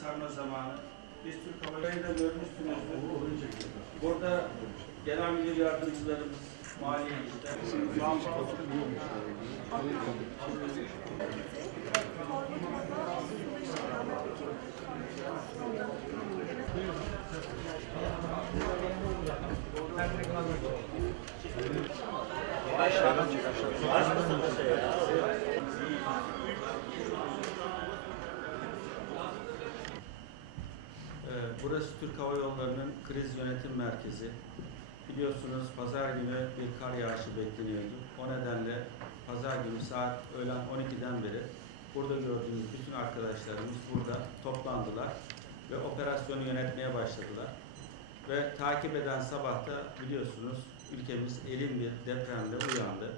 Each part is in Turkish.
sarma zamanı. Biz Türk Hava Yolları'nı da görmüşsünüzdür. Burada genel müdür yardımcılarımız, maliye işler, muhafaza Ee, Burası Türk Hava Yolları'nın kriz yönetim merkezi. Biliyorsunuz pazar günü bir kar yağışı bekleniyordu. O nedenle pazar günü saat öğlen 12'den beri burada gördüğünüz bütün arkadaşlarımız burada toplandılar ve operasyonu yönetmeye başladılar. Ve takip eden sabahta biliyorsunuz ülkemiz elin bir depremle uyandı.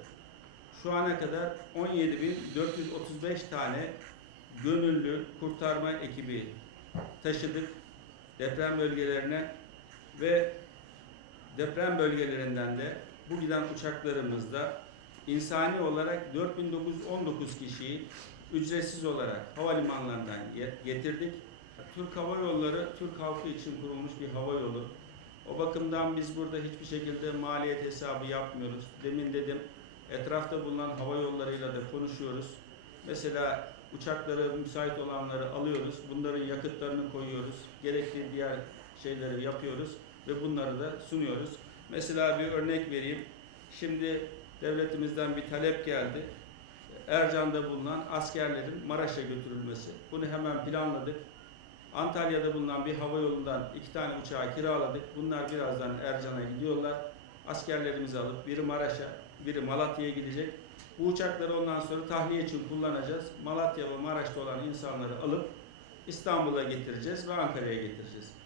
Şu ana kadar 17.435 tane gönüllü kurtarma ekibi taşıdık deprem bölgelerine ve deprem bölgelerinden de bu giden uçaklarımızda insani olarak 4919 kişiyi ücretsiz olarak havalimanlarından getirdik. Türk Hava Yolları Türk halkı için kurulmuş bir hava yolu. O bakımdan biz burada hiçbir şekilde maliyet hesabı yapmıyoruz. Demin dedim etrafta bulunan hava yollarıyla da konuşuyoruz. Mesela uçakları müsait olanları alıyoruz. Bunların yakıtlarını koyuyoruz. Gerekli diğer şeyleri yapıyoruz ve bunları da sunuyoruz. Mesela bir örnek vereyim. Şimdi devletimizden bir talep geldi. Ercan'da bulunan askerlerin Maraş'a götürülmesi. Bunu hemen planladık. Antalya'da bulunan bir hava yolundan iki tane uçağı kiraladık. Bunlar birazdan Ercan'a gidiyorlar. Askerlerimizi alıp biri Maraş'a, biri Malatya'ya gidecek. Bu uçakları ondan sonra tahliye için kullanacağız. Malatya ve Maraş'ta olan insanları alıp İstanbul'a getireceğiz ve Ankara'ya getireceğiz.